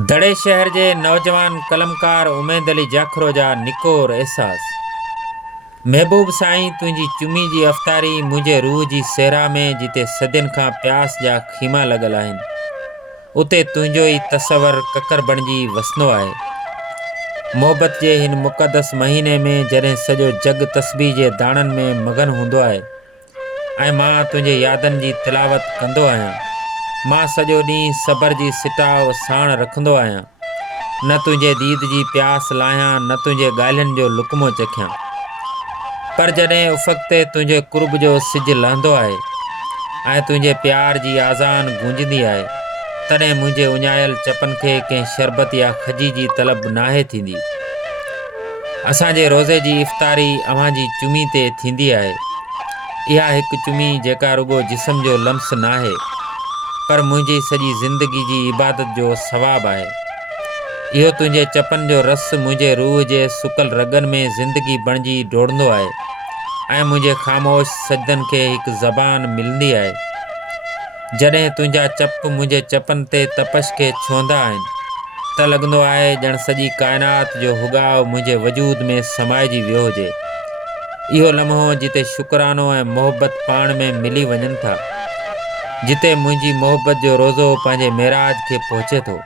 धड़े शहर के नौजवान कलमकार उमेद अली जाखरो जा निकोर एहसास। महबूब साईं तुझी चुमी जी अफ़तारी मुझे रूह जी सेहरा में जिते सदियन खां प्यास जा खीमा लगल आहिनि, उते तुझो ही तसवर ककर बणिजी वसंदो आहे। मोहब्बत के हिन मुक़दस महीने में जॾहिं सॼो जग तस्बीह जे दाणनि में मगन हूंदो आहे ऐं मां तुंहिंजे यादनि जी तिलावत कंदो आहियां, मां सॼो ॾींहुं सबर जी सिटाव साण रखंदो आहियां, न तुंहिंजे दीद जी प्यास लाहियां, न तुंहिंजे ॻाल्हियुनि जो लुकमो चखियां। पर जॾहिं उफ़क़ ते तुंहिंजे कुर्ब जो सिज लहंदो आहे ऐं तुंहिंजे प्यार जी आज़ान गूंजंदी आहे, तॾहिं मुंहिंजे उञायल चपनि खे कंहिं शरबत या खजी जी तलब नाहे थींदी। असांजे रोज़े जी इफ़्तारी अव्हां जी चुमी ते थींदी आहे। इहा हिकु चुमी जेका रुगो जिस्म जो लम्स नाहे, पर मुंहिंजी सॼी ज़िंदगी जी इबादत जो सवाबु आहे। इहो तुंहिंजे चपनि जो रस मुंहिंजे रूह जे सुकल रगनि में ज़िंदगी बणिजी डोड़ंदो आहे ऐं मुंहिंजे ख़ामोश सजदनि खे हिकु ज़बान मिलंदी आहे। जॾहिं तुंहिंजा चप मुंहिंजे चपनि ते तपश खे छुहंदा आहिनि, त लॻंदो आहे ॼण सॼी काइनात जो हुगाव मुंहिंजे वजूद में समाइजी वियो हुजे। इहो लम्हो जिते शुक्रानो ऐं मोहब्बत पाण में मिली वञनि था, जिते मुंहिंजी मोहब्बत जो रोज़ो पंहिंजे मेराज खे पहुचे थो।